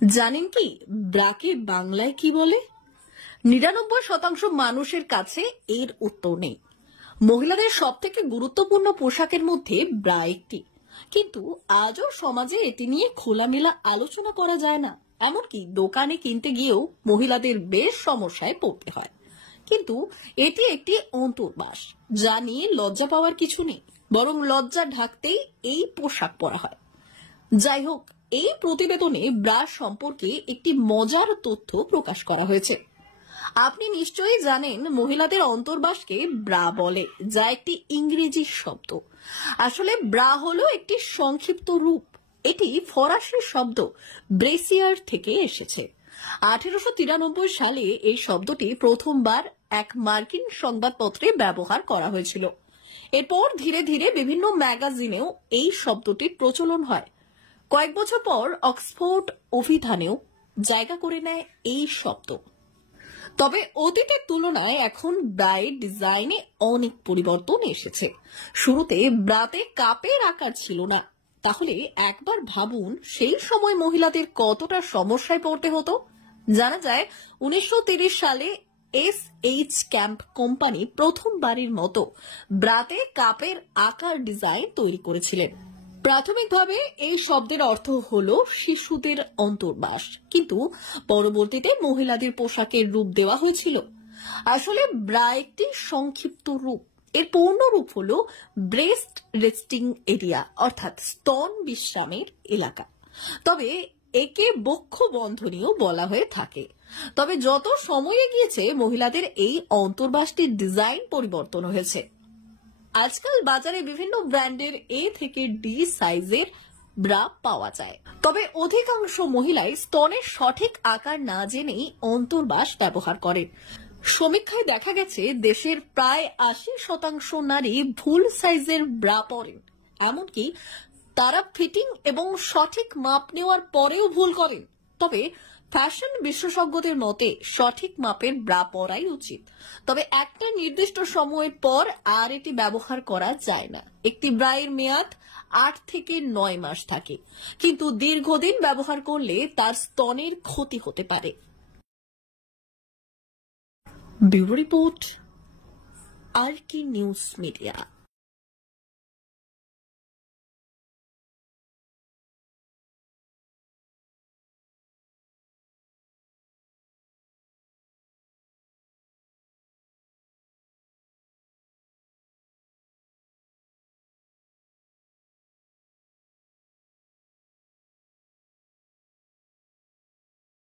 জানেন কি ব্রাকে বাংলায় কি বলে? ৯৯% মানুষের কাছে এর উত্তর নেই। মহিলাদের সবথেকে গুরুত্বপূর্ণ পোশাকের মধ্যে ব্রা একটি, কিন্তু আজও সমাজে এটি নিয়ে খোলামেলা আলোচনা করা যায় না। এমনকি দোকানে কিনতে গিয়েও মহিলাদের বেশ সমস্যায় পড়তে হয়। কিন্তু এটি একটি অন্তর্বাস, যা নিয়ে লজ্জা পাওয়ার কিছু নেই, বরং লজ্জা ঢাকতেই এই পোশাক পরা হয়। যাই হোক, এই প্রতিবেদনে ব্রা সম্পর্কে একটি মজার তথ্য প্রকাশ করা হয়েছে। আপনি নিশ্চয়ই জানেন মহিলাদের অন্তর্বাসকে ব্রা বলে, যা একটি ইংরেজি শব্দ। আসলে ব্রা হলো একটি সংক্ষিপ্ত রূপ। এটি ফরাসি শব্দ ব্রেসিয়ার থেকে এসেছে। 1893 সালে এই শব্দটি প্রথমবার এক মার্কিন সংবাদপত্রে ব্যবহার করা হয়েছিল। এরপর ধীরে ধীরে বিভিন্ন ম্যাগাজিনেও এই শব্দটির প্রচলন হয়। কয়েক বছর পর অক্সফোর্ড অভিধানেও জায়গা করে নেয় এই শব্দ। তবে অতীতের তুলনায় এখন ব্রায়ের ডিজাইনে অনেক পরিবর্তন এসেছে। শুরুতে ব্রাতে কাপের আকার ছিল না। তাহলে একবার ভাবুন সেই সময় মহিলাদের কতটা সমস্যায় পড়তে হতো। জানা যায় 1930 সালে SH ক্যাম্প কোম্পানি প্রথমবারের মতো ব্রাতে কাপের আকার ডিজাইন তৈরি করেছিলেন। প্রাথমিকভাবে এই শব্দের অর্থ হলো শিশুদের অন্তর্বাস, কিন্তু পরবর্তীতে মহিলাদের পোশাকের রূপ দেওয়া হয়েছিল। আসলে ব্রা একটি সংক্ষিপ্ত রূপ। এর পূর্ণ রূপ হলো ব্রেস্ট রেস্টিং এরিয়া, অর্থাৎ স্তন বিশ্রামের এলাকা। তবে একে বক্ষ বন্ধনীও বলা হয়ে থাকে। তবে যত সময় এগিয়েছে মহিলাদের এই অন্তর্বাসটির ডিজাইন পরিবর্তন হয়েছে। আজকাল বাজারে বিভিন্ন ব্র্যান্ডের A থেকে D সাইজের ব্রা পাওয়া যায়। তবে অধিকাংশ মহিলাই স্তনের সঠিক আকার না জেনেই অন্তর্বাস ব্যবহার করেন। সমীক্ষায় দেখা গেছে দেশের প্রায় 80% নারী ভুল সাইজের ব্রা পরেন। এমনকি তারা ফিটিং এবং সঠিক মাপ নেওয়ার পরেও ভুল করেন। তবে ফ্যাশন বিশেষজ্ঞদের মতে সঠিক মাপের ব্রা পরাই উচিত। তবে একটা নির্দিষ্ট সময়ের পর আর এটি ব্যবহার করা যায় না। একটি ব্রায়ের মেয়াদ 8 থেকে 9 মাস থাকে, কিন্তু দীর্ঘদিন ব্যবহার করলে তার স্তনের ক্ষতি হতে পারে। ব্যুরো রিপোর্ট, আর কি নিউজ মিডিয়া।